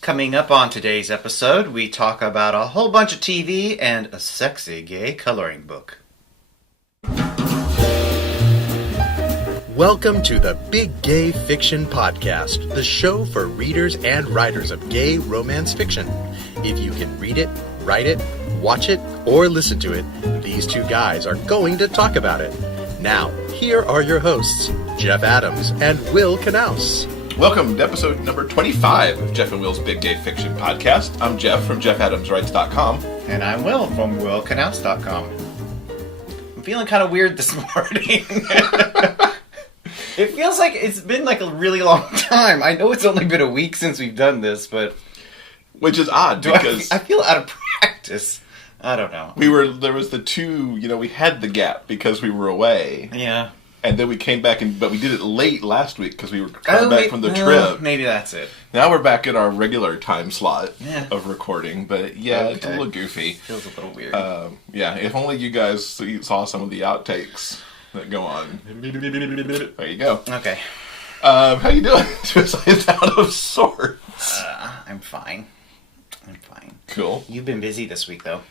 Coming up on today's episode, we talk about a whole bunch of TV and a sexy gay coloring book. Welcome to the Big Gay Fiction Podcast, the show for readers and writers of gay romance fiction. If you can read it, write it, watch it, or listen to it, these two guys are going to talk about it. Now, here are your hosts, Jeff Adams and Will Knaus. Welcome to episode number 25 of Jeff and Will's Big Gay Fiction Podcast. I'm Jeff from JeffAdamsWrites.com. And I'm Will from WillKnaus.com. I'm feeling kind of weird this morning. It feels like it's been like a really long time. I know it's only been a week since we've done this, but... Which is odd because... I feel out of practice. I don't know. There was the two, we had the gap because we were away. Yeah. And then we came back, but we did it late last week because we were coming back from the trip. Maybe that's it. Now we're back in our regular time slot of recording, but It's a little goofy. Feels a little weird. If only you guys saw some of the outtakes that go on. There you go. Okay. How you doing? It's out of sorts. I'm fine. Cool. You've been busy this week, though.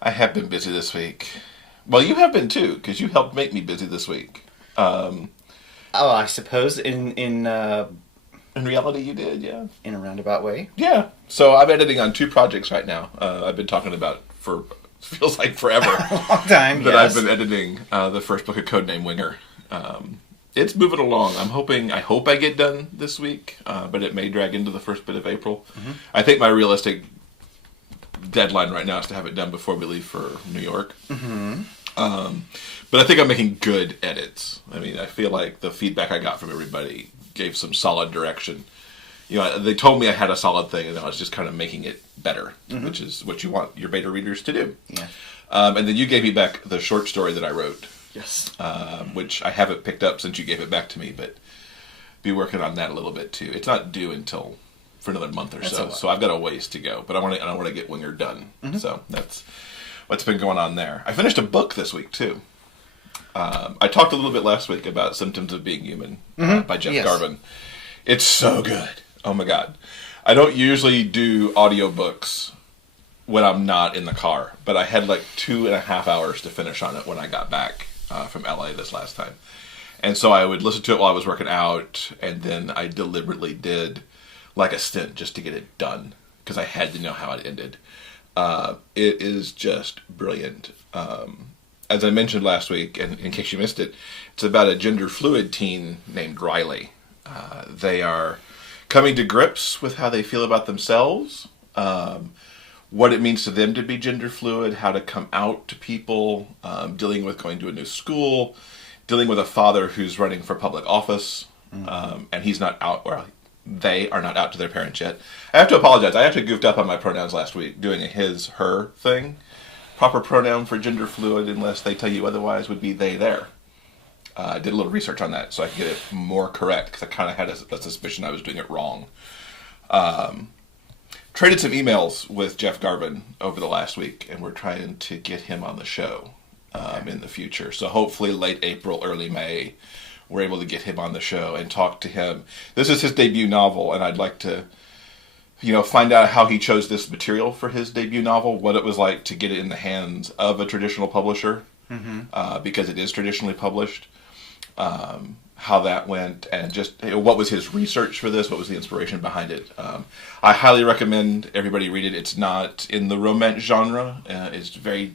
I have been busy this week. Well, you have been too, because you helped make me busy this week. I suppose in reality you did, yeah. In a roundabout way. Yeah. So I'm editing on 2 projects right now. I've been talking about for feels like forever. A long time. That I've been editing the first book of Codename Winger. It's moving along. I hope I get done this week, but it may drag into the first bit of April. Mm-hmm. I think my realistic deadline right now is to have it done before we leave for New York. Mm-hmm. But I think I'm making good edits. I mean, I feel like the feedback I got from everybody gave some solid direction. They told me I had a solid thing, and I was just kind of making it better, which is what you want your beta readers to do. Yeah. And then you gave me back the short story that I wrote. Yes. Which I haven't picked up since you gave it back to me, but be working on that a little bit too. It's not due until for another month or so I've got a ways to go. But I want to get Winger done. Mm-hmm. So that's what's been going on there. I finished a book this week too. I talked a little bit last week about Symptoms of Being Human by Jeff Garvin. It's so good. Oh my God. I don't usually do audiobooks when I'm not in the car, but I had like 2.5 hours to finish on it when I got back from LA this last time. And so I would listen to it while I was working out, and then I deliberately did like a stint just to get it done because I had to know how it ended. It is just brilliant. As I mentioned last week, and in case you missed it, it's about a gender fluid teen named Riley. They are coming to grips with how they feel about themselves, what it means to them to be gender fluid, how to come out to people, dealing with going to a new school, dealing with a father who's running for public office, and he's not out, or they are not out to their parents yet. I have to apologize. I actually goofed up on my pronouns last week, doing a his, her thing. Proper pronoun for gender fluid, unless they tell you otherwise, would be they, their. I did a little research on that so I could get it more correct, because I kind of had a suspicion I was doing it wrong. Traded some emails with Jeff Garvin over the last week, and we're trying to get him on the show in the future. So hopefully late April, early May, we're able to get him on the show and talk to him. This is his debut novel, and I'd like to find out how he chose this material for his debut novel, what it was like to get it in the hands of a traditional publisher, because it is traditionally published, how that went, and just what was his research for this, what was the inspiration behind it. I highly recommend everybody read it. It's not in the romance genre. It's very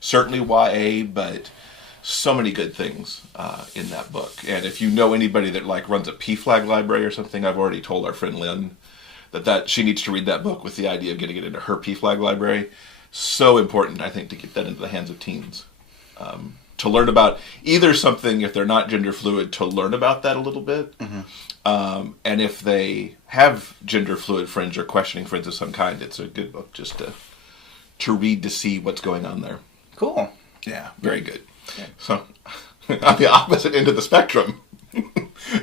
certainly YA, but so many good things in that book. And if you know anybody that runs a PFLAG library or something, I've already told our friend Lynn that she needs to read that book with the idea of getting it into her PFLAG library. So important, I think, to get that into the hands of teens. To learn about either something, if they're not gender fluid, to learn about that a little bit. And if they have gender fluid friends or questioning friends of some kind, it's a good book just to read to see what's going on there. Cool. Yeah, very good. Yeah. So, on the opposite end of the spectrum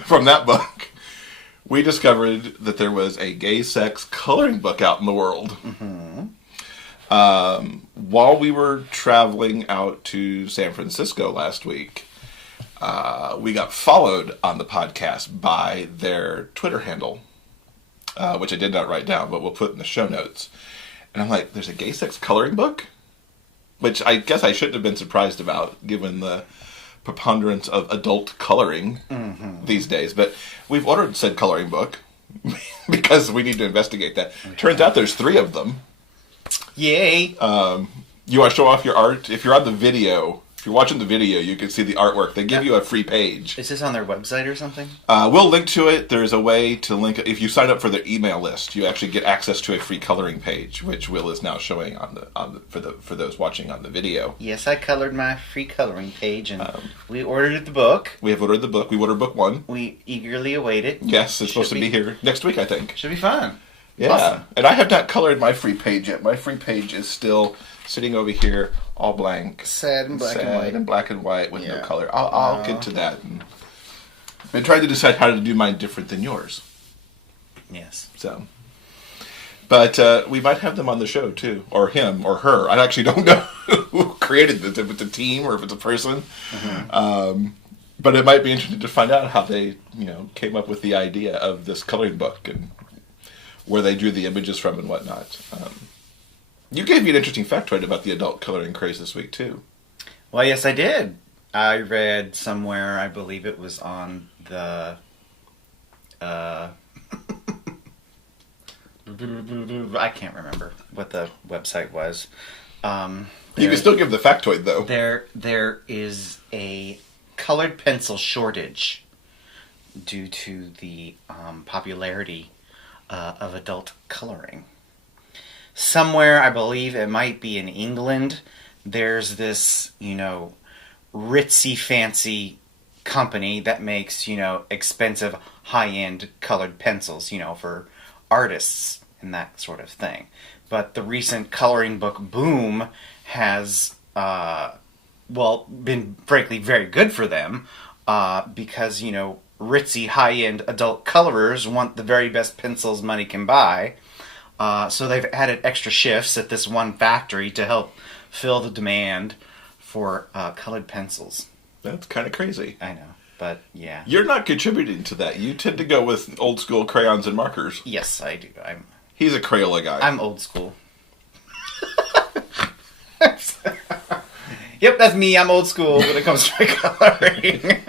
from that book, we discovered that there was a gay sex coloring book out in the world. While we were traveling out to San Francisco last week, we got followed on the podcast by their Twitter handle. which I did not write down, but we'll put in the show notes. And I'm like, there's a gay sex coloring book? Which I guess I shouldn't have been surprised about, given the preponderance of adult coloring these days. But we've ordered said coloring book because we need to investigate that. Okay. Turns out there's 3 of them. Yay! You want to show off your art? If you're on the video, if you're watching the video, you can see the artwork. They give you a free page. Is this on their website or something? We'll link to it. There's a way to link it. If you sign up for their email list, you actually get access to a free coloring page, which Will is now showing for those watching on the video. Yes, I colored my free coloring page, and we ordered the book. We have ordered the book. We ordered book 1. We eagerly await it. Yes, it's supposed to be here next week, I think. Should be fun. Yeah, awesome. And I have not colored my free page yet. My free page is still sitting over here, all blank. Sad and black and white with no color. I'll get to that. I've been trying to decide how to do mine different than yours. Yes. So, but we might have them on the show too, or him or her. I actually don't know who created this, if it's a team or if it's a person. But it might be interesting to find out how they, came up with the idea of this coloring book and where they drew the images from and whatnot. You gave me an interesting factoid about the adult coloring craze this week, too. Well, yes, I did. I read somewhere, I believe it was on the... I can't remember what the website was. You can still give the factoid, though. There is a colored pencil shortage due to the popularity of adult coloring. Somewhere, I believe it might be in England, there's this, ritzy fancy company that makes, expensive high-end colored pencils, for artists and that sort of thing. But the recent coloring book boom has, been frankly very good for them because, ritzy high-end adult colorers want the very best pencils money can buy. So they've added extra shifts at this one factory to help fill the demand for colored pencils. That's kind of crazy. I know, but yeah. You're not contributing to that. You tend to go with old school crayons and markers. Yes, I do. He's a Crayola guy. I'm old school. Yep, that's me. I'm old school when it comes to coloring.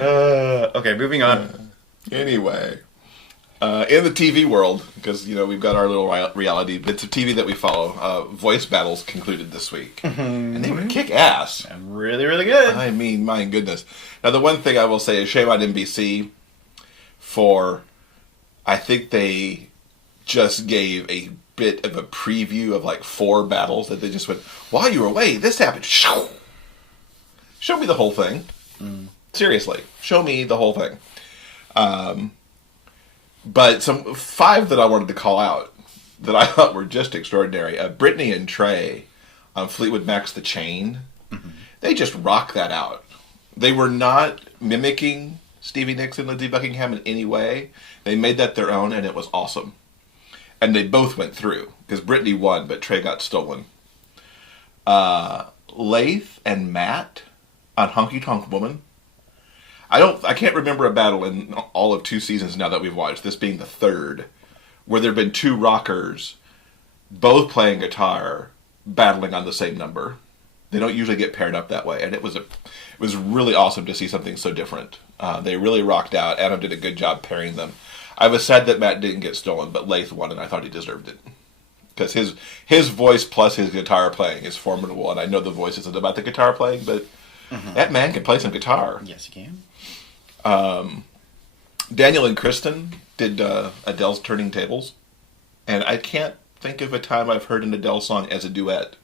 Okay, moving on. Anyway. In the TV world, because, we've got our little reality bits of TV that we follow, voice battles concluded this week. And they were kick-ass. And really, really good. I mean, my goodness. Now, the one thing I will say is shame on NBC for, I think they just gave a bit of a preview of like 4 battles that they just went, while you were away, this happened. Show me the whole thing. Seriously, show me the whole thing. But some 5 that I wanted to call out that I thought were just extraordinary. Brittany and Trey on Fleetwood Mac's The Chain. They just rocked that out. They were not mimicking Stevie Nicks and Lindsey Buckingham in any way. They made that their own, and it was awesome. And they both went through, because Brittany won, but Trey got stolen. Laith and Matt on Honky Tonk Woman. I can't remember a battle in all of 2 seasons now that we've watched, this being the 3rd, where there have been 2 rockers, both playing guitar, battling on the same number. They don't usually get paired up that way, and it was really awesome to see something so different. They really rocked out. Adam did a good job pairing them. I was sad that Matt didn't get stolen, but Laith won, and I thought he deserved it. Because his voice plus his guitar playing is formidable, and I know the voice isn't about the guitar playing, but that man can play some guitar. Yes, he can. Daniel and Kristen did Adele's Turning Tables, and I can't think of a time I've heard an Adele song as a duet.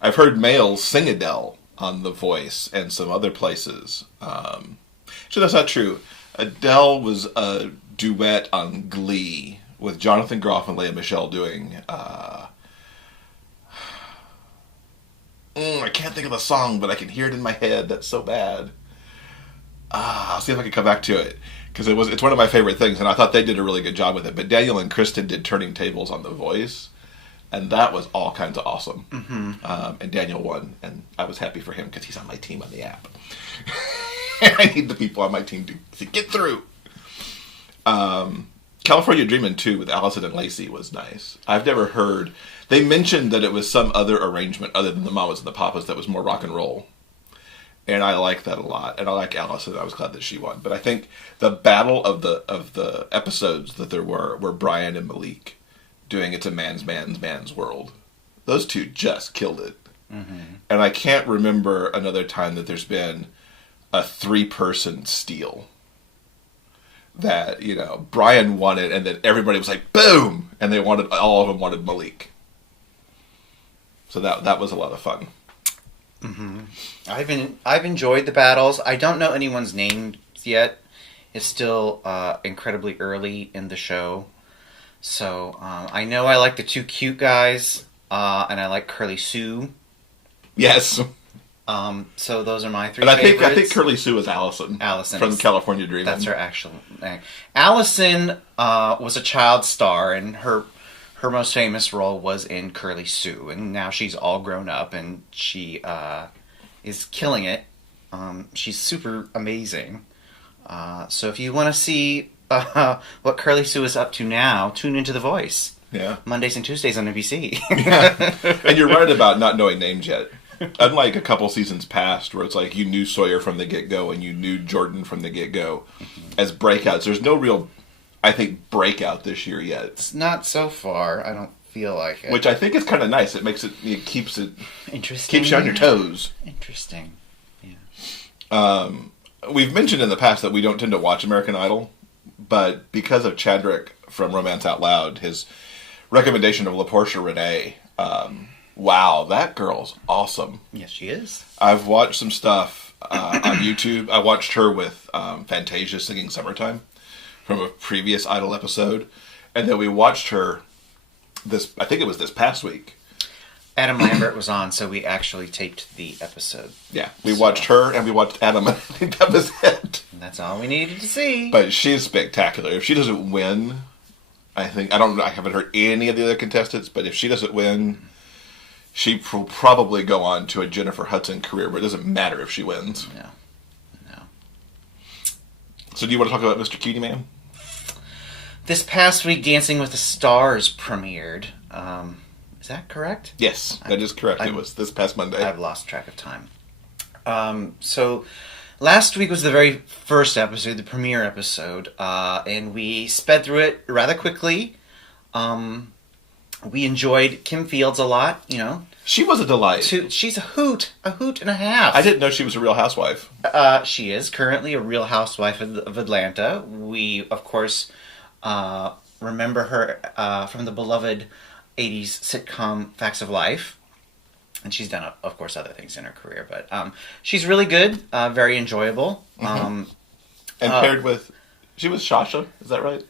I've heard males sing Adele on The Voice and some other places. So that's not true. Adele was a duet on Glee with Jonathan Groff and Lea Michele doing... I can't think of the song, but I can hear it in my head. That's so bad. I'll see if I can come back to it, because it's one of my favorite things, and I thought they did a really good job with it. But Daniel and Kristen did Turning Tables on The Voice, and that was all kinds of awesome. And Daniel won, and I was happy for him because he's on my team on the app. I need the people on my team to get through. California Dreamin' 2 with Allison and Lacey was nice. I've never heard... They mentioned that it was some other arrangement other than the Mamas and the Papas that was more rock and roll. And I like that a lot. And I like Allison. I was glad that she won. But I think the battle of the episodes that there were Brian and Malik doing It's a Man's World. Those two just killed it. Mm-hmm. And I can't remember another time that there's been a 3-person steal. That, Brian won it, and then everybody was like, boom! And all of them wanted Malik. So that was a lot of fun. Mm-hmm. I've enjoyed the battles. I don't know anyone's names yet. It's still incredibly early in the show. So I know I like the 2 cute guys, and I like Curly Sue. Yes. So those are my 3 and favorites. I think Curly Sue is Allison. Allison from California Dreamin'. That's her actual name. Allison was a child star, and her most famous role was in Curly Sue, and now she's all grown up, and she is killing it. She's super amazing. So if you want to see what Curly Sue is up to now, tune into The Voice. Yeah. Mondays and Tuesdays on NBC. Yeah. And you're right about not knowing names yet. Unlike a couple seasons past, where it's like you knew Sawyer from the get-go and you knew Jordan from the get-go as breakouts. There's no real, I think, breakout this year yet. It's not so far. I don't feel like it. Which I think is kind of nice. It makes it keeps it interesting. Keeps you on your toes. Interesting. Yeah. We've mentioned in the past that we don't tend to watch American Idol, but because of Chadrick from Romance Out Loud, his recommendation of La'Porsha Renae. Wow, that girl's awesome. Yes, she is. I've watched some stuff on YouTube. I watched her with Fantasia singing Summertime from a previous Idol episode. And then we watched her I think it was this past week. Adam Lambert was on, so we actually taped the episode. Yeah, we watched her and we watched Adam. I think that was it. And that's all we needed to see. But she's spectacular. If she doesn't win, I haven't heard any of the other contestants, but if she doesn't win... She will probably go on to a Jennifer Hudson career, but it doesn't matter if she wins. No. So do you want to talk about Mr. Cutie Man? This past week, Dancing with the Stars premiered. Is that correct? Yes, that is correct. It was this past Monday. I've lost track of time. So last week was the very first episode, the premiere episode, and we sped through it rather quickly. We enjoyed Kim Fields a lot, She was a delight. She's a hoot and a half. I didn't know she was a Real Housewife. She is currently a Real Housewife of Atlanta. We, of course, remember her from the beloved 80s sitcom Facts of Life. And she's done, of course, other things in her career. But she's really good, very enjoyable. And paired with... She was Sasha, is that right?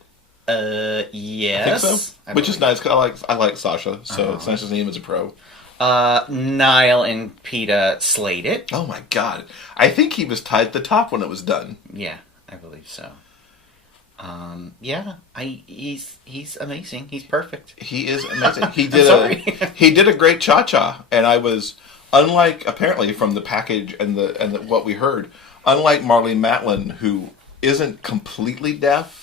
Yes. I think so. Which is nice, because I like Sasha, so it's nice to see him as a pro. Nyle and PETA slayed it. Oh my god. I think he was tied at the top when it was done. Yeah, I believe so. He's amazing. He's perfect. He is amazing. He did a great cha-cha, and I was, unlike, apparently, from the package and what we heard, unlike Marlene Matlin, who isn't completely deaf,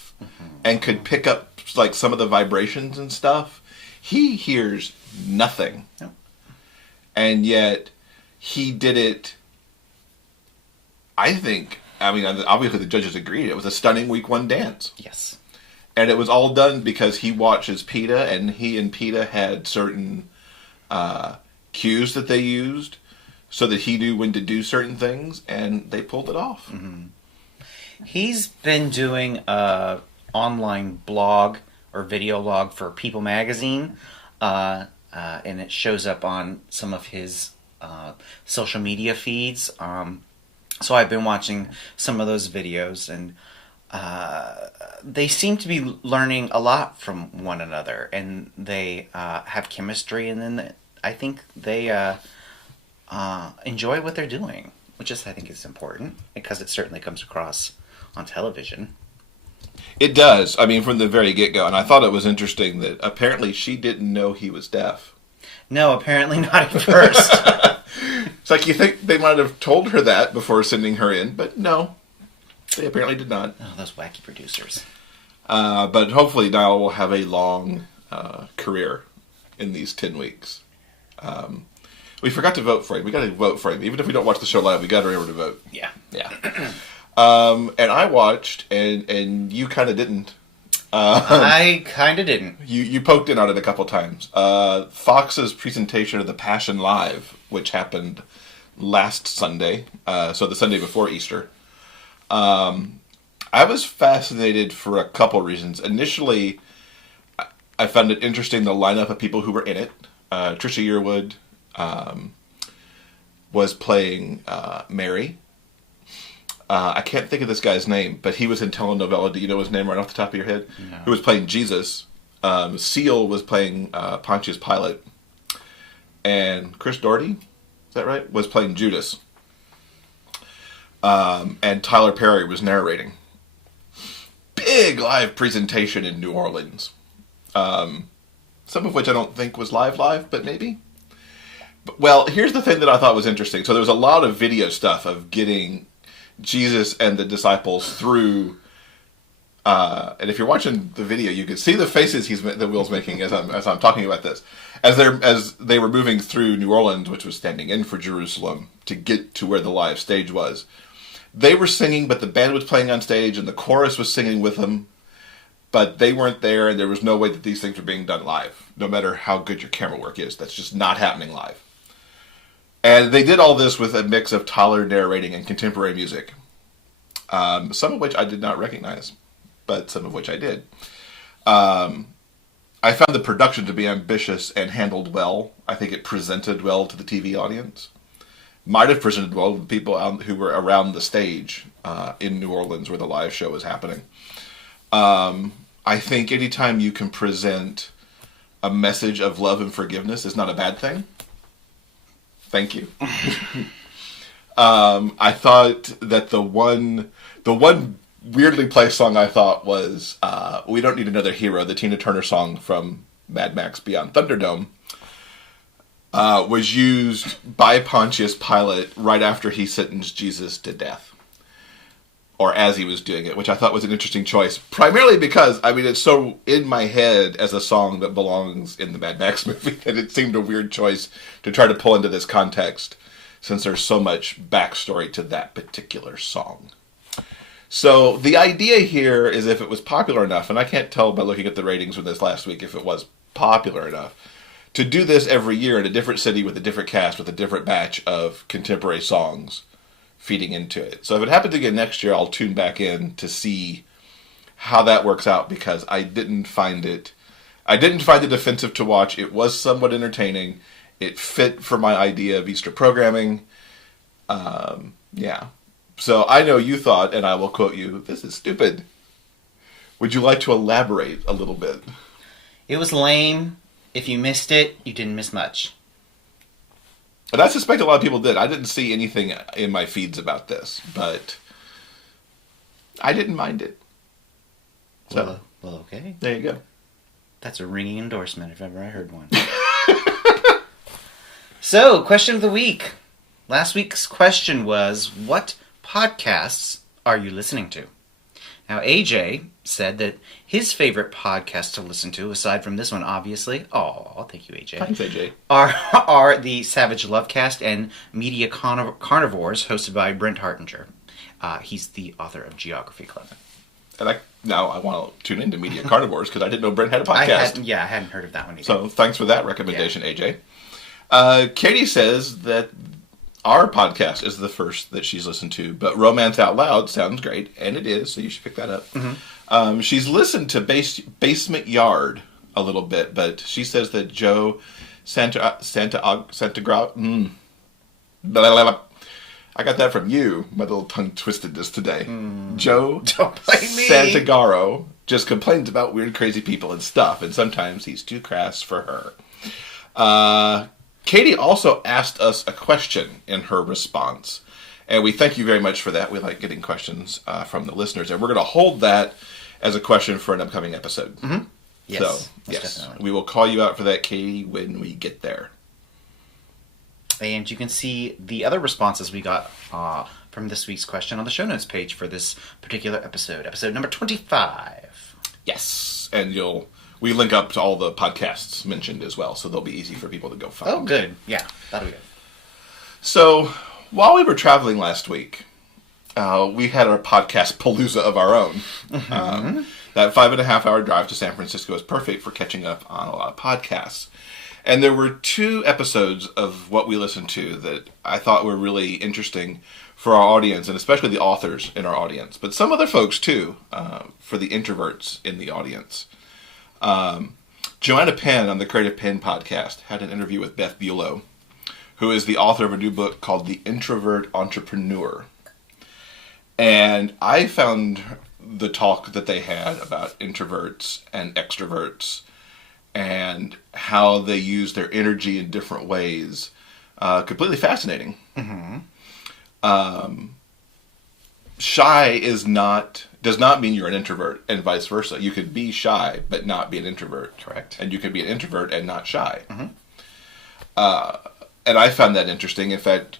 and could pick up like some of the vibrations and stuff, he hears nothing. Nope. And yet he did it. I think, obviously the judges agreed, it was a stunning week 1 dance. Yes. And it was all done because he watches PETA, and he and PETA had certain cues that they used so that he knew when to do certain things, and they pulled it off. Mm-hmm. He's been doing a online blog or video log for People Magazine, and it shows up on some of his social media feeds. So I've been watching some of those videos, and they seem to be learning a lot from one another, and they have chemistry, and then I think they enjoy what they're doing, which I think is important, because it certainly comes across on television. It does. From the very get-go. And I thought it was interesting that apparently she didn't know he was deaf. No, apparently not at first. It's like you think they might have told her that before sending her in, but no. They apparently did not. Oh, those wacky producers. But hopefully Nyle will have a long career in these 10 weeks. We forgot to vote for him. We got to vote for him. Even if we don't watch the show live, we got to remember to vote. Yeah. And I watched, and you kind of didn't. I kind of didn't. You poked in on it a couple times. Fox's presentation of The Passion Live, which happened last Sunday, so the Sunday before Easter. I was fascinated for a couple reasons. Initially, I found it interesting the lineup of people who were in it. Trisha Yearwood was playing Mary. I can't think of this guy's name, but he was in telenovela. Do you know his name right off the top of your head? No. Who was playing Jesus. Seal was playing Pontius Pilate. And Chris Doherty, is that right? Was playing Judas. And Tyler Perry was narrating. Big live presentation in New Orleans. Some of which I don't think was live, but maybe. Well, here's the thing that I thought was interesting. So there was a lot of video stuff of getting Jesus and the disciples through, and if you're watching the video, you can see the faces that Will's making as I'm talking about this, as they were moving through New Orleans, which was standing in for Jerusalem, to get to where the live stage was. They were singing, but the band was playing on stage, and the chorus was singing with them, but they weren't there, and there was no way that these things were being done live, no matter how good your camera work is. That's just not happening live. And they did all this with a mix of Tyler narrating and contemporary music. Some of which I did not recognize, but some of which I did. I found the production to be ambitious and handled well. I think it presented well to the TV audience. Might have presented well to the people who were around the stage in New Orleans where the live show was happening. I think anytime you can present a message of love and forgiveness is not a bad thing. Thank you. I thought that the one weirdly placed song I thought was We Don't Need Another Hero, the Tina Turner song from Mad Max Beyond Thunderdome, was used by Pontius Pilate right after he sentenced Jesus to death. Or as he was doing it, which I thought was an interesting choice. Primarily because, it's so in my head as a song that belongs in the Mad Max movie that it seemed a weird choice to try to pull into this context, since there's so much backstory to that particular song. So the idea here is if it was popular enough, and I can't tell by looking at the ratings from this last week if it was popular enough, to do this every year in a different city with a different cast, with a different batch of contemporary songs feeding into it. So if it happens again next year, I'll tune back in to see how that works out, because I didn't find it offensive to watch. It was somewhat entertaining. It fit for my idea of Easter programming. Yeah. So I know you thought, and I will quote you, this is stupid. Would you like to elaborate a little bit? It was lame. If you missed it, you didn't miss much. And I suspect a lot of people did. I didn't see anything in my feeds about this, but I didn't mind it. So, well, okay. There you go. That's a ringing endorsement if ever I heard one. So, question of the week. Last week's question was, what podcasts are you listening to? Now, AJ said that his favorite podcast to listen to, aside from this one, obviously, thank you, AJ. Thanks, AJ. Are the Savage Lovecast and Media Carnivores, hosted by Brent Hartinger. He's the author of Geography Club. And now I want to tune into Media Carnivores because I didn't know Brent had a podcast. I hadn't heard of that one either. So thanks for that recommendation, AJ. Katie says that our podcast is the first that she's listened to, but Romance Out Loud sounds great, and it is, so you should pick that up. Mm-hmm. She's listened to Basement Yard a little bit, but she says that Joe Santagra... I got that from you, my little tongue twistedness today. Joe Santagaro just complains about weird, crazy people and stuff, and sometimes he's too crass for her. Katie also asked us a question in her response, and we thank you very much for that. We like getting questions from the listeners, and we're going to hold that as a question for an upcoming episode. Mm-hmm. Yes, so, yes, definitely. We will call you out for that, Katie, when we get there. And you can see the other responses we got from this week's question on the show notes page for this particular episode number 25. Yes, and we link up to all the podcasts mentioned as well, so they'll be easy for people to go find. Oh, good. Yeah, that'll be good. So, while we were traveling last week, we had our podcast palooza of our own. Mm-hmm. That 5.5-hour drive to San Francisco is perfect for catching up on a lot of podcasts. And there were 2 episodes of what we listened to that I thought were really interesting for our audience, and especially the authors in our audience, but some other folks too, for the introverts in the audience. Joanna Penn on the Creative Penn podcast had an interview with Beth Buelow, who is the author of a new book called The Introvert Entrepreneur. And I found the talk that they had about introverts and extroverts and how they use their energy in different ways completely fascinating. Mm-hmm. Shy does not mean you're an introvert, and vice versa. You could be shy but not be an introvert. Correct. And you could be an introvert and not shy. Mm-hmm. And I found that interesting. In fact,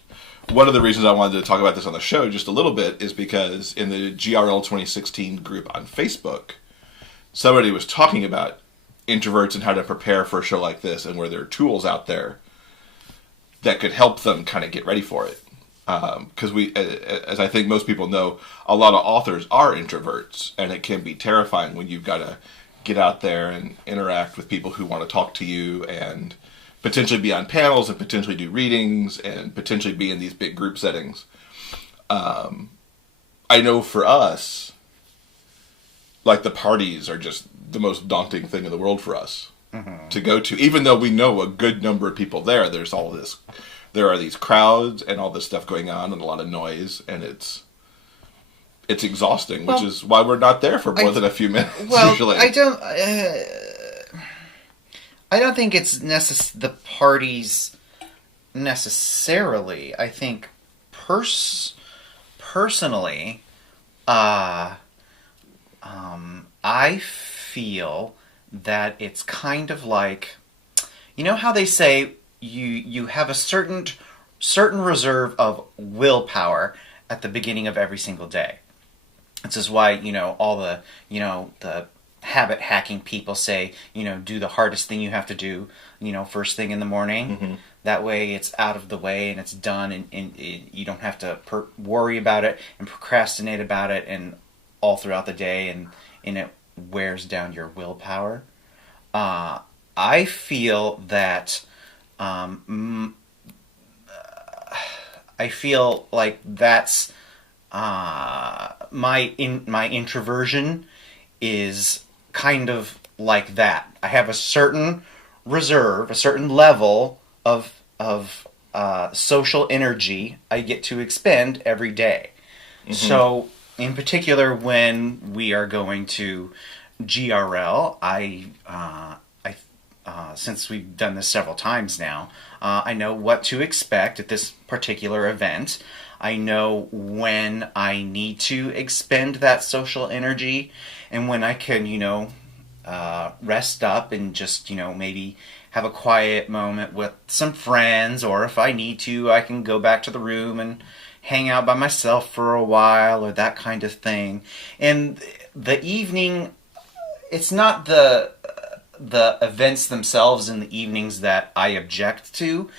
one of the reasons I wanted to talk about this on the show just a little bit is because in the GRL 2016 group on Facebook, somebody was talking about introverts and how to prepare for a show like this, and where there are tools out there that could help them kind of get ready for it. Because as I think most people know, a lot of authors are introverts, and it can be terrifying when you've got to get out there and interact with people who want to talk to you, and potentially be on panels, and potentially do readings, and potentially be in these big group settings. I know for us, like, the parties are just the most daunting thing in the world for us to go to. Even though we know a good number of people there, there are these crowds and all this stuff going on and a lot of noise, and it's exhausting, which is why we're not there for more than a few minutes usually. I don't think it's the parties necessarily. I think personally, I feel that it's kind of like, you know how they say you have a certain reserve of willpower at the beginning of every single day. This is why, all the habit hacking people say, do the hardest thing you have to do, first thing in the morning. Mm-hmm. That way it's out of the way and it's done, and you don't have to worry about it and procrastinate about it and all throughout the day, and it wears down your willpower. I feel that I feel like that's my introversion is kind of like that. I have a certain reserve, a certain level of social energy I get to expend every day. Mm-hmm. So, in particular, when we are going to GRL, since we've done this several times now, I know what to expect at this particular event. I know when I need to expend that social energy, and when I can, rest up and just, maybe have a quiet moment with some friends, or if I need to, I can go back to the room and hang out by myself for a while, or that kind of thing. And the evening, it's not the events themselves in the evenings that I object to.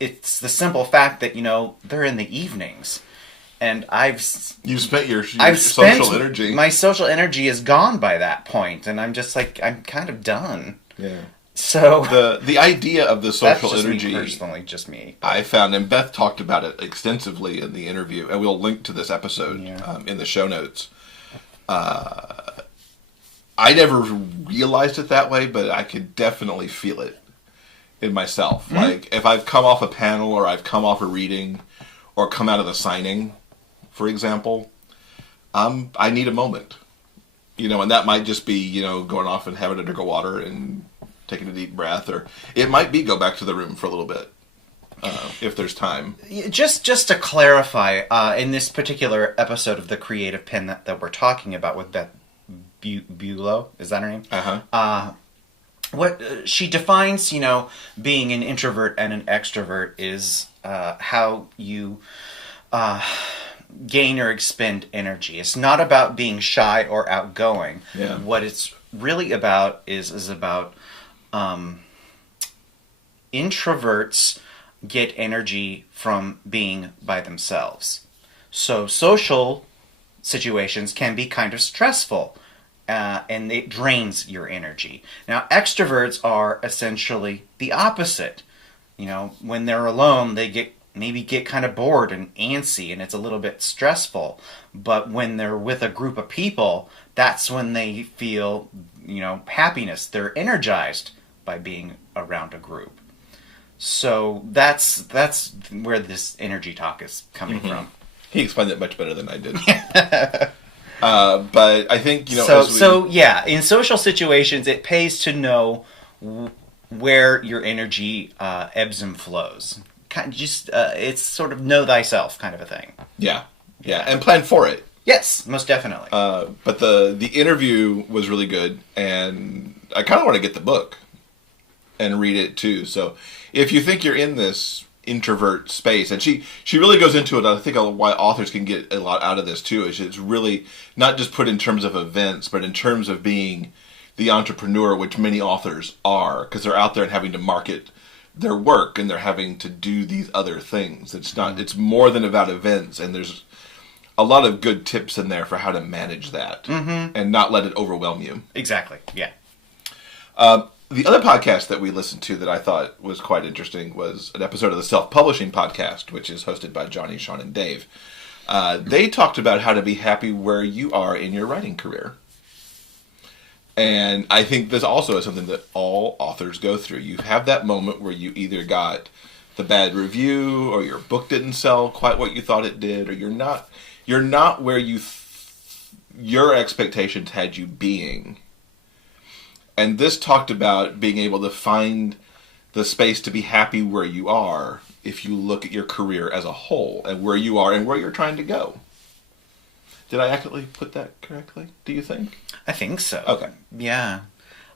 It's the simple fact that, they're in the evenings. And you've spent your social energy. My social energy is gone by that point, and I'm just like, I'm kind of done. Yeah. So the idea of the social that's just energy, me personally, just me. I found, and Beth talked about it extensively in the interview, and we'll link to this episode in the show notes. I never realized it that way, but I could definitely feel it in myself. Mm-hmm. Like, if I've come off a panel, or I've come off a reading, or come out of the signing, for example, I need a moment. And that might just be, going off and having a drink of water and taking a deep breath, or it might be go back to the room for a little bit, if there's time. Just to clarify, in this particular episode of the Creative Penn that we're talking about with Beth Buelow, is that her name? Uh-huh. What she defines, being an introvert and an extrovert is how you gain or expend energy. It's not about being shy or outgoing. Yeah. What it's really about is about introverts get energy from being by themselves. So social situations can be kind of stressful, and it drains your energy. Now, extroverts are essentially the opposite. You know, when they're alone, they maybe get kind of bored and antsy, and it's a little bit stressful. But when they're with a group of people, that's when they feel, happiness. They're energized by being around a group. So that's where this energy talk is coming from. He explained it much better than I did. But I think, in social situations, it pays to know where your energy ebbs and flows. It's sort of know thyself kind of a thing. Yeah, and plan for it. Yes, most definitely. But the interview was really good, and I kind of want to get the book and read it too. So if you think you're in this introvert space, and she really goes into it, I think why authors can get a lot out of this too, is it's really not just put in terms of events, but in terms of being the entrepreneur, which many authors are, because they're out there and having to market their work, and they're having to do these other things. It's more than about events, and there's a lot of good tips in there for how to manage that and not let it overwhelm you. Exactly, yeah. The other podcast that we listened to that I thought was quite interesting was an episode of the Self-Publishing Podcast, which is hosted by Johnny, Sean, and Dave. They talked about how to be happy where you are in your writing career. And I think this also is something that all authors go through. You have that moment where you either got the bad review, or your book didn't sell quite what you thought it did, or you're not where your expectations had you being. And this talked about being able to find the space to be happy where you are if you look at your career as a whole and where you are and where you're trying to go. Did I accurately put that correctly, do you think? I think so. Okay. Yeah.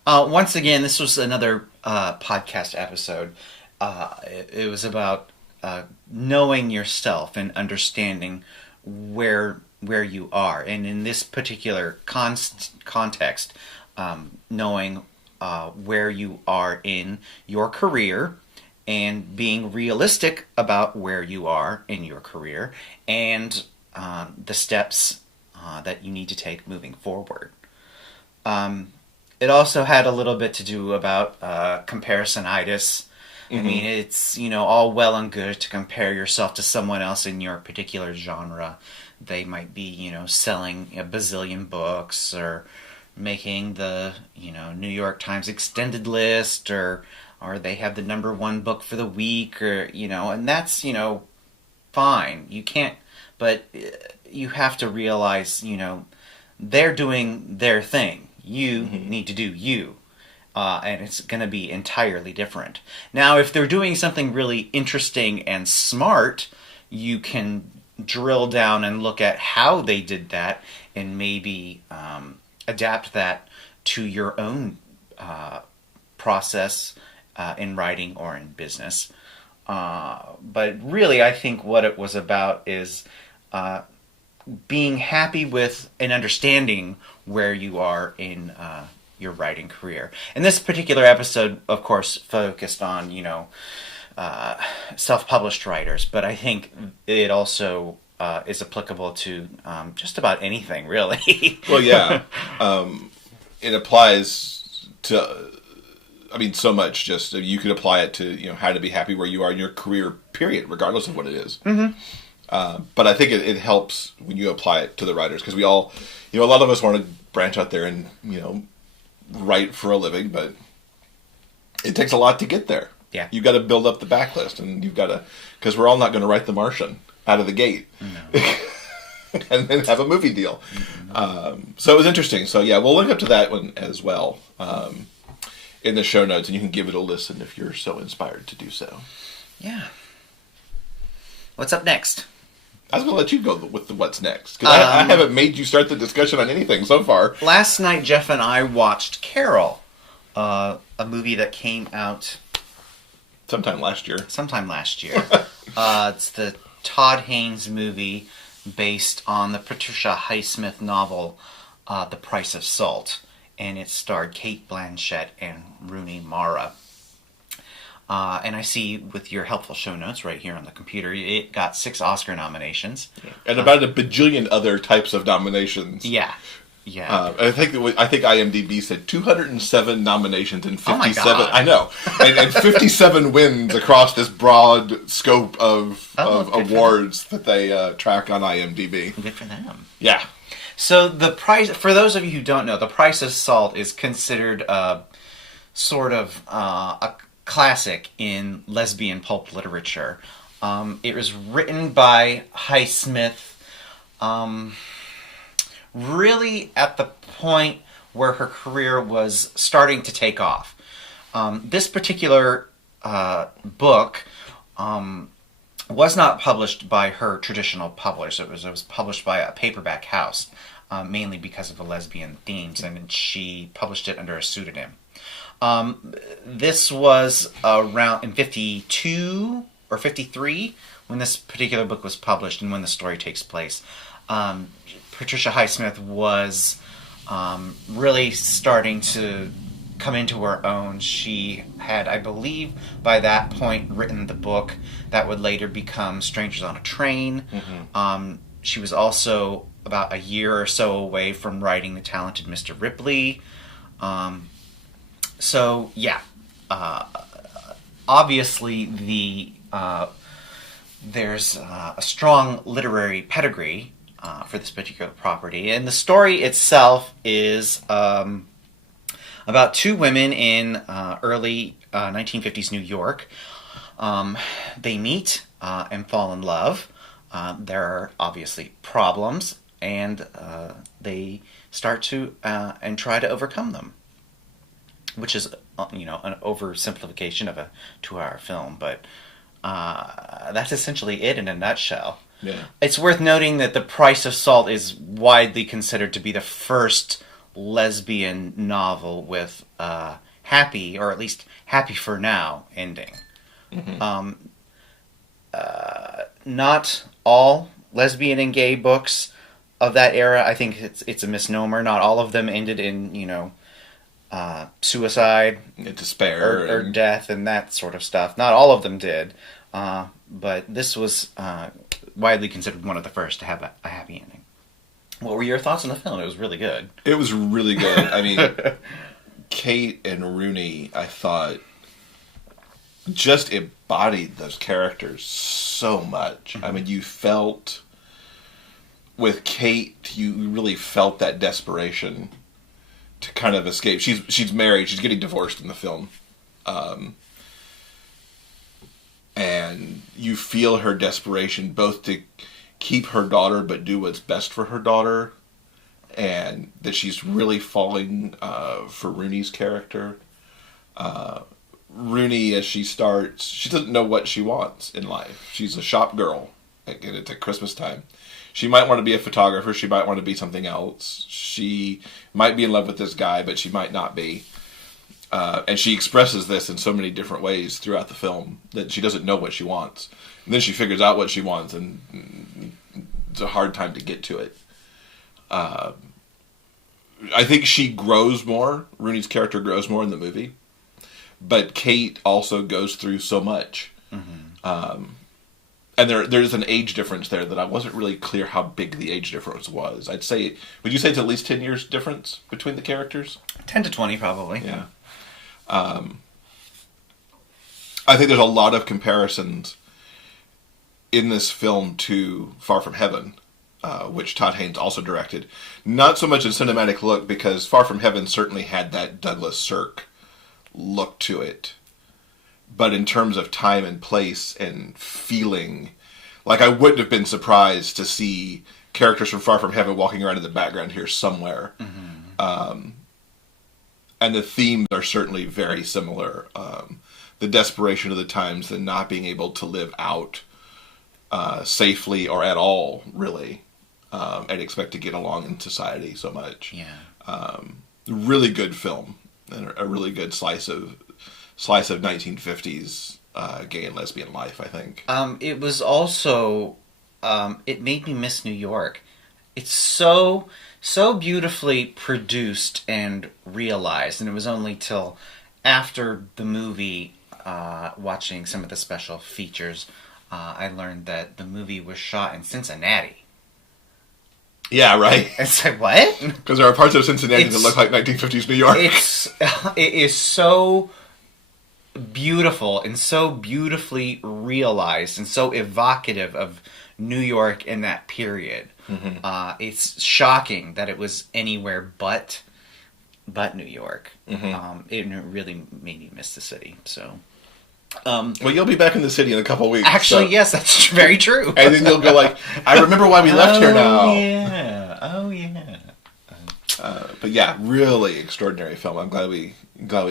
Once again, this was another podcast episode. It was about knowing yourself and understanding where you are. And in this particular context, knowing where you are in your career and being realistic about where you are in your career and the steps that you need to take moving forward. It also had a little bit to do about comparisonitis. I mean, it's, all well and good to compare yourself to someone else in your particular genre. They might be, selling a bazillion books or making the, New York Times extended list, or they have the #1 book for the week, or, and that's, fine. You can't, but you have to realize, they're doing their thing. You need to do you. And it's going to be entirely different. Now, if they're doing something really interesting and smart, you can drill down and look at how they did that and maybe adapt that to your own process in writing or in business. But really, I think what it was about is being happy with and understanding where you are in your writing career. And this particular episode, of course, focused on, self-published writers, but I think it also is applicable to just about anything, really. Well, yeah. It applies to, so much. Just you could apply it to, how to be happy where you are in your career, period, regardless of what it is. But I think it helps when you apply it to the writers, because we all, a lot of us want to branch out there and, write for a living, but it takes a lot to get there. Yeah. You've got to build up the backlist, and you've got to, because we're all not going to write The Martian out of the gate. No. And then have a movie deal. So it was interesting. So yeah, we'll link up to that one as well in the show notes, and you can give it a listen if you're so inspired to do so. Yeah. What's up next? I was going to let you go with the what's next, because I haven't made you start the discussion on anything so far. Last night, Jeff and I watched Carol, a movie that came out sometime last year. It's the Todd Haynes movie based on the Patricia Highsmith novel, The Price of Salt. and it starred Cate Blanchett and Rooney Mara. And I see with your helpful show notes right here on the computer, it got 6 Oscar nominations. And about a bajillion other types of nominations. Yeah. I think IMDb said 207 nominations and 57. Oh my God. I know, and 57 wins across this broad scope of awards that they track on IMDb. Good for them. Yeah. So the price, for those of you who don't know, The Price of Salt is considered sort of a classic in lesbian pulp literature. It was written by Highsmith. Really at the point where her career was starting to take off. This particular book was not published by her traditional publishers. It was published by a paperback house, mainly because of the lesbian themes, and she published it under a pseudonym. This was around in 52 or 53 when this particular book was published and when the story takes place. Patricia Highsmith was really starting to come into her own. She had, I believe, by that point written the book that would later become Strangers on a Train. Mm-hmm. She was also about a year or so away from writing The Talented Mr. Ripley. Obviously there's a strong literary pedigree for this particular property. And the story itself is about 2 women in early 1950s New York. They meet and fall in love. There are obviously problems, and they start to and try to overcome them, which is an oversimplification of a 2-hour film, but that's essentially it in a nutshell. Yeah. It's worth noting that The Price of Salt is widely considered to be the first lesbian novel with happy, or at least happy for now, ending. Mm-hmm. Not all lesbian and gay books of that era, I think it's a misnomer. Not all of them ended in, suicide, despair, or death, and that sort of stuff. Not all of them did. But this was widely considered one of the first to have a happy ending. What were your thoughts on the film? It was really good. It was really good. I mean, Cate and Rooney, I thought, just embodied those characters so much. Mm-hmm. I mean, you felt, with Cate, you really felt that desperation to kind of escape. She's married. She's getting divorced in the film. And you feel her desperation both to keep her daughter but do what's best for her daughter, and that she's really falling for Rooney's character. Rooney, as she starts, she doesn't know what she wants in life. She's a shop girl. It's at Christmas time. She might want to be a photographer. She might want to be something else. She might be in love with this guy, but she might not be. And she expresses this in so many different ways throughout the film that she doesn't know what she wants. And then she figures out what she wants, and it's a hard time to get to it. I think she grows more. Rooney's character grows more in the movie. But Cate also goes through so much. Mm-hmm. And there's an age difference there that I wasn't really clear how big the age difference was. Would you say it's at least 10 years difference between the characters? 10 to 20, probably. Yeah. I think there's a lot of comparisons in this film to Far From Heaven, which Todd Haynes also directed. Not so much in cinematic look, because Far From Heaven certainly had that Douglas Sirk look to it. But in terms of time and place and feeling, like, I wouldn't have been surprised to see characters from Far From Heaven walking around in the background here somewhere. Mm-hmm. And the themes are certainly very similar. The desperation of the times, the not being able to live out safely or at all, really, and expect to get along in society so much. Yeah. Really good film, and a really good slice of 1950s gay and lesbian life, I think. It was also, it made me miss New York. it's so beautifully produced and realized, and it was only till after the movie, watching some of the special features, I learned that the movie was shot in Cincinnati. Yeah, right. It's like, what? Because there are parts of Cincinnati that look like 1950s New York. It is so beautiful and so beautifully realized and so evocative of New York in that period. Mm-hmm. It's shocking that it was anywhere but New York. Mm-hmm. It really made me miss the city. So, well, you'll be back in the city in a couple weeks. Actually, yes, that's very true. And then you'll go like, I remember why we left here now. Oh yeah. But yeah, really extraordinary film. I'm glad we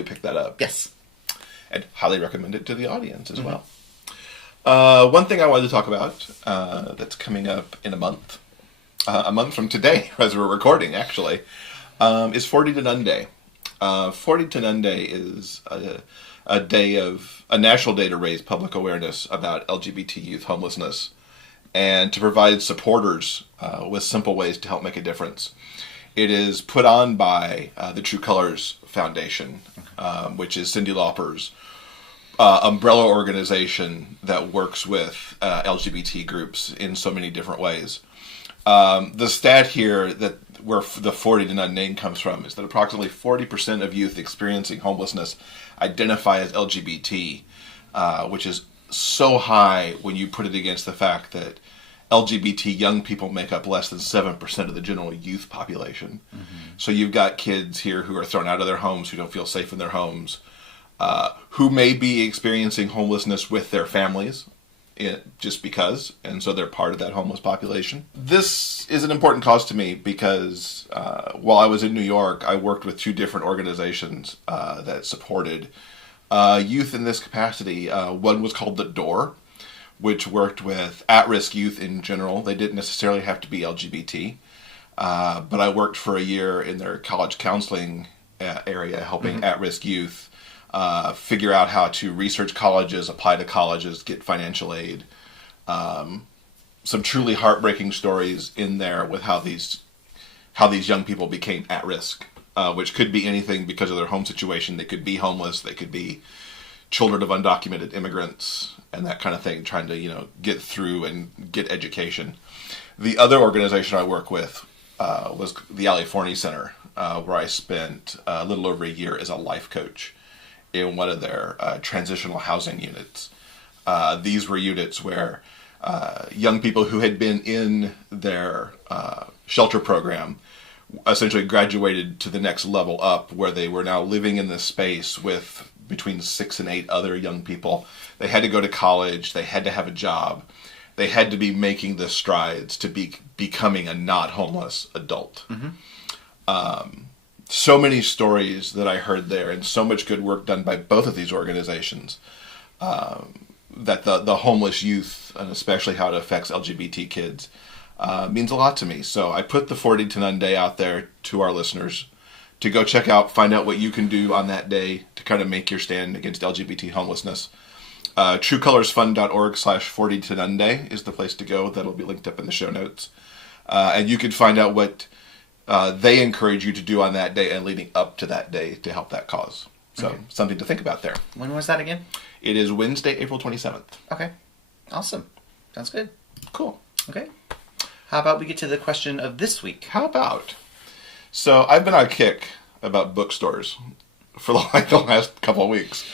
picked that up. Yes. And highly recommend it to the audience as well. One thing I wanted to talk about that's coming up in a month from today, as we're recording, actually, is 40 to None Day. 40 to None Day is a national day to raise public awareness about LGBT youth homelessness and to provide supporters with simple ways to help make a difference. It is put on by the True Colors Foundation, which is Cyndi Lauper's umbrella organization that works with LGBT groups in so many different ways. The stat here that where the 40 to None name comes from is that approximately 40% of youth experiencing homelessness identify as LGBT, which is so high when you put it against the fact that LGBT young people make up less than 7% of the general youth population. Mm-hmm. So you've got kids here who are thrown out of their homes, who don't feel safe in their homes, who may be experiencing homelessness with their families just because, and so they're part of that homeless population. This is an important cause to me because while I was in New York, I worked with two different organizations that supported youth in this capacity. One was called The Door, which worked with at-risk youth in general. They didn't necessarily have to be LGBT, but I worked for a year in their college counseling area helping at-risk youth figure out how to research colleges, apply to colleges, get financial aid. Some truly heartbreaking stories in there with how these young people became at risk, which could be anything because of their home situation. They could be homeless, they could be children of undocumented immigrants, and that kind of thing, trying to get through and get education. The other organization I work with was the Ali Forney Center, where I spent a little over a year as a life coach in one of their transitional housing units. These were units where young people who had been in their shelter program essentially graduated to the next level up, where they were now living in this space with between 6 and 8 other young people. They had to go to college, they had to have a job, they had to be making the strides to becoming a not homeless adult. Mm-hmm. So many stories that I heard there, and so much good work done by both of these organizations, that the homeless youth, and especially how it affects LGBT kids, means a lot to me. So I put the 40 to None Day out there to our listeners to go check out, find out what you can do on that day to kind of make your stand against LGBT homelessness. TrueColorsFund.org/40 to None Day is the place to go. That'll be linked up in the show notes. And you can find out what they encourage you to do on that day and leading up to that day to help that cause. So something to think about there. When was that again? It is Wednesday, April 27th. Okay. Awesome. Sounds good. Cool. Okay. How about we get to the question of this week? How about? So I've been on a kick about bookstores for like the last couple of weeks.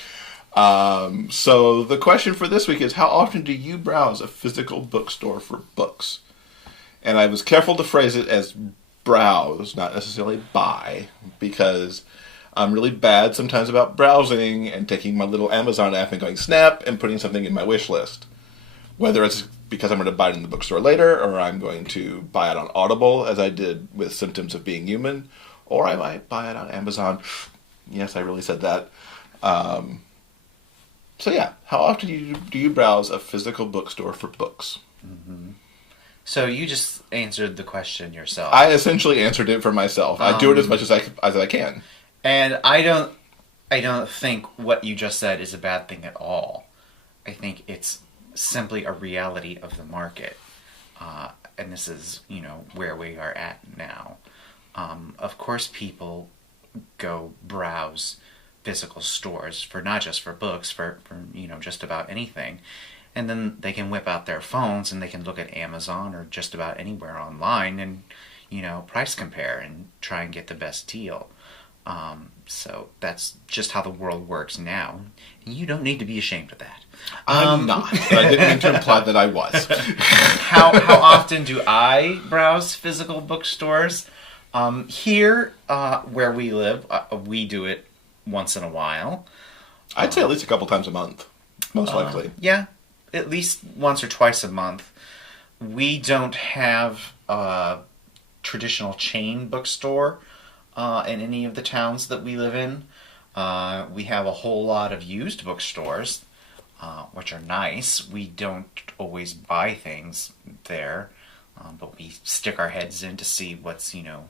So the question for this week is, how often do you browse a physical bookstore for books? And I was careful to phrase it as browse, not necessarily buy, because I'm really bad sometimes about browsing and taking my little Amazon app and going snap and putting something in my wish list. Whether it's because I'm going to buy it in the bookstore later, or I'm going to buy it on Audible, as I did with Symptoms of Being Human, or I might buy it on Amazon. Yes, I really said that. So yeah, how often do you browse a physical bookstore for books? Mm-hmm. So you just answered the question yourself. I essentially answered it for myself. I do it as much as I can. And I don't think what you just said is a bad thing at all. I think it's simply a reality of the market. and this is, where we are at now. Of course, people go browse physical stores for not just for books, for just about anything. And then they can whip out their phones and they can look at Amazon or just about anywhere online and, price compare and try and get the best deal. So that's just how the world works now. And you don't need to be ashamed of that. I'm not, but I didn't mean to imply that I was. How often do I browse physical bookstores? Here, where we live, we do it once in a while. I'd say at least a couple times a month, most likely. Yeah, at least once or twice a month. We don't have a traditional chain bookstore in any of the towns that we live in. We have a whole lot of used bookstores, which are nice. We don't always buy things there, but we stick our heads in to see what's, new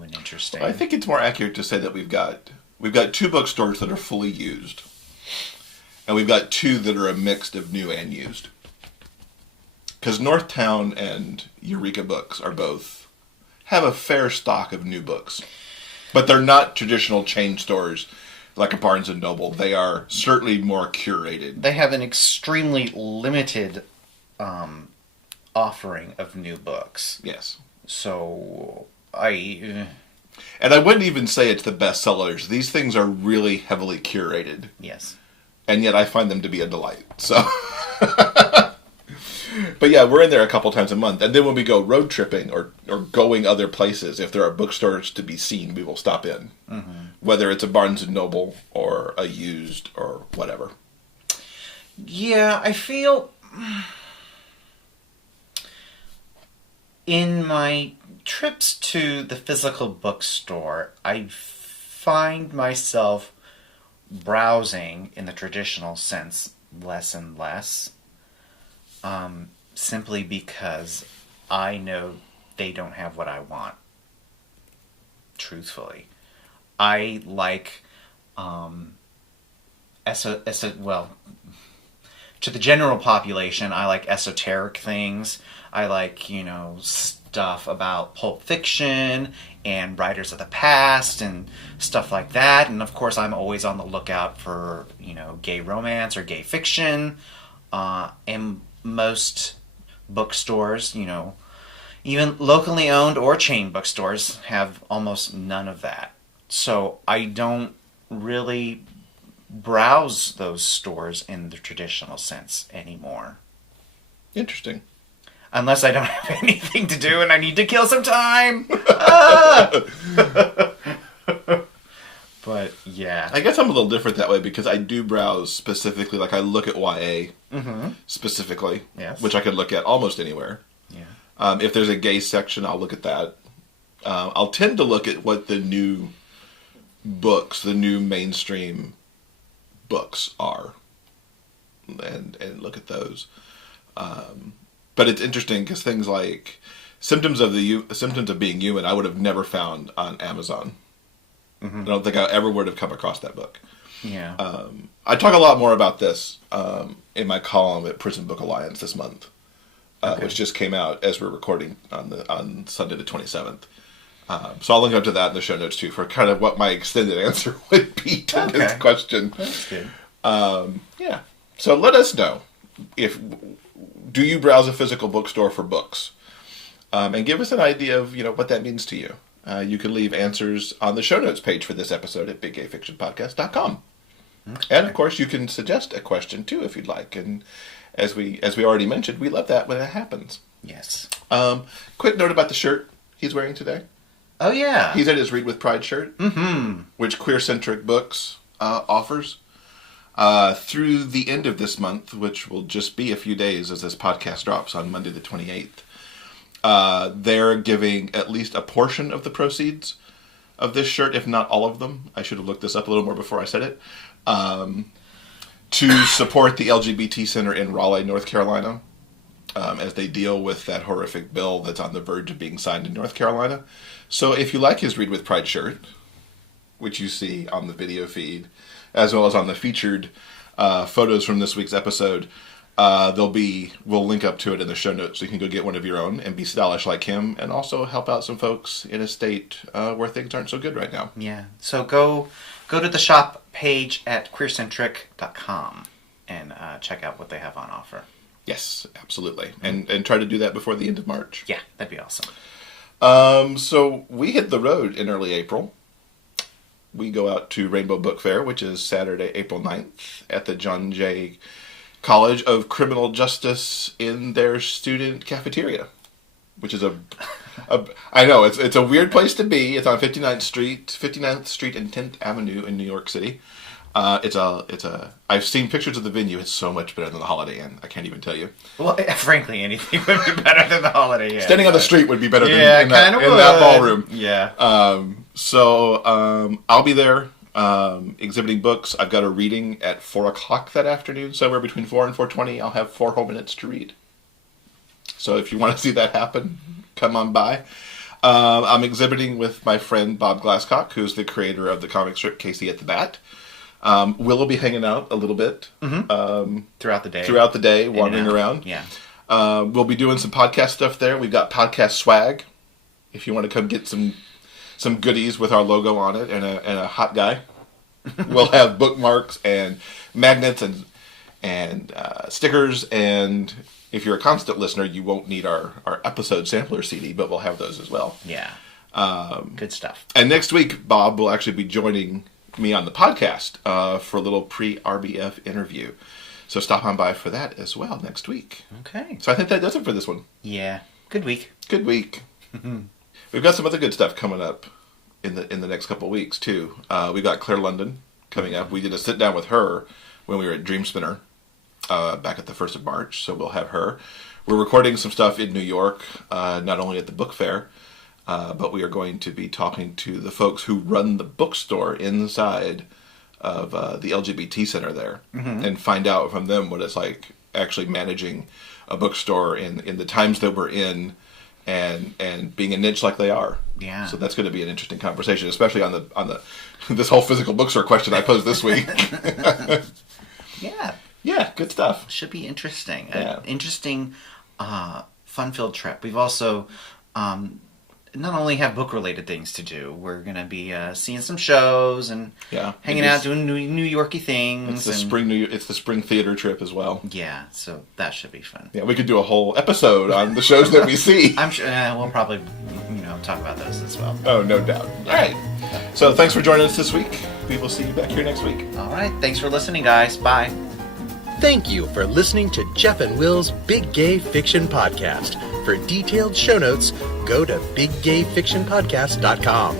and interesting. I think it's more accurate to say that we've got 2 bookstores that are fully used, and we've got 2 that are a mix of new and used. Because Northtown and Eureka Books have a fair stock of new books, but they're not traditional chain stores like a Barnes & Noble. They are certainly more curated. They have an extremely limited offering of new books. Yes. So And I wouldn't even say it's the best sellers. These things are really heavily curated. Yes. And yet I find them to be a delight. So, but yeah, we're in there a couple times a month. And then when we go road tripping or going other places, if there are bookstores to be seen, we will stop in. Mm-hmm. Whether it's a Barnes & Noble or a used or whatever. Yeah, I feel in my trips to the physical bookstore, I find myself browsing in the traditional sense less and less, simply because I know they don't have what I want. Truthfully, I like to the general population, I like esoteric things. I like, stuff about Pulp Fiction and writers of the past and stuff like that. And of course, I'm always on the lookout for, gay romance or gay fiction. And most bookstores, even locally owned or chain bookstores, have almost none of that. So I don't really browse those stores in the traditional sense anymore. Interesting. Unless I don't have anything to do and I need to kill some time. But yeah, I guess I'm a little different that way because I do browse specifically. Like I look at YA specifically, yes, which I could look at almost anywhere. Yeah. If there's a gay section, I'll look at that. I'll tend to look at what the new books, the new mainstream books are, and look at those. But it's interesting because things like Symptoms of Being Human, I would have never found on Amazon. Mm-hmm. I don't think I ever would have come across that book. Yeah. I talk a lot more about this in my column at Prison Book Alliance this month, which just came out as we're recording on Sunday the 27th. So I'll link up to that in the show notes too for kind of what my extended answer would be to this question. That's good. Yeah. So let us know do you browse a physical bookstore for books? And give us an idea of what that means to you. You can leave answers on the show notes page for this episode at biggayfictionpodcast.com. Okay. And of course, you can suggest a question too if you'd like. And as we already mentioned, we love that when it happens. Yes. Quick note about the shirt he's wearing today. Oh yeah. He's at his Read with Pride shirt, which Queer-Centric Books offers. Through the end of this month, which will just be a few days as this podcast drops on Monday the 28th, they're giving at least a portion of the proceeds of this shirt, if not all of them. I should have looked this up a little more before I said it. To support the LGBT Center in Raleigh, North Carolina, as they deal with that horrific bill that's on the verge of being signed in North Carolina. So if you like his Read with Pride shirt, which you see on the video feed, as well as on the featured photos from this week's episode, We'll link up to it in the show notes so you can go get one of your own and be stylish like him, and also help out some folks in a state where things aren't so good right now. Yeah. So go to the shop page at queercentric.com and check out what they have on offer. Yes, absolutely. And try to do that before the end of March. Yeah, that'd be awesome. So we hit the road in early April. We go out to Rainbow Book Fair, which is Saturday, April 9th at the John Jay College of Criminal Justice in their student cafeteria, which is I know it's a weird place to be. It's on 59th Street and 10th Avenue in New York City. I've seen pictures of the venue. It's so much better than the Holiday Inn. I can't even tell you. Well, frankly, anything would be better than the Holiday Inn. Standing on the street would be better than in that ballroom. Yeah. So I'll be there exhibiting books. I've got a reading at 4 o'clock that afternoon. Somewhere between 4 and 4:20, I'll have 4 whole minutes to read. So if you want to see that happen, come on by. I'm exhibiting with my friend Bob Glasscock, who's the creator of the comic strip Casey at the Bat. We'll be hanging out a little bit throughout the day, wandering around. Yeah. We'll be doing some podcast stuff there. We've got podcast swag. If you want to come get some goodies with our logo on it and a hot guy, we'll have bookmarks and magnets and stickers. And if you're a constant listener, you won't need our episode sampler CD, but we'll have those as well. Yeah. Good stuff. And next week, Bob will actually be joining me on the podcast for a little pre-RBF interview. So stop on by for that as well next week. Okay. So I think that does it for this one. Yeah. Good week. Good week. We've got some other good stuff coming up in the next couple of weeks too. We got Claire London coming up. We did a sit down with her when we were at Dream Spinner back at the 1st of March. So we'll have her. We're recording some stuff in New York, not only at the book fair, but we are going to be talking to the folks who run the bookstore inside of the LGBT center there, and find out from them what it's like actually managing a bookstore in the times that we're in, and being a niche like they are. Yeah. So that's going to be an interesting conversation, especially on the this whole physical bookstore question I posed this week. Yeah. Yeah, good stuff. Should be interesting. Yeah. Interesting, fun-filled trip. We've also not only have book-related things to do, we're going to be seeing some shows and hanging out, doing New Yorky things. It's the spring theater trip as well. Yeah, so that should be fun. Yeah, we could do a whole episode on the shows that we see. I'm sure we'll probably talk about those as well. Oh, no doubt. All right. So thanks for joining us this week. We will see you back here next week. All right. Thanks for listening, guys. Bye. Thank you for listening to Jeff and Will's Big Gay Fiction Podcast. For detailed show notes, go to biggayfictionpodcast.com.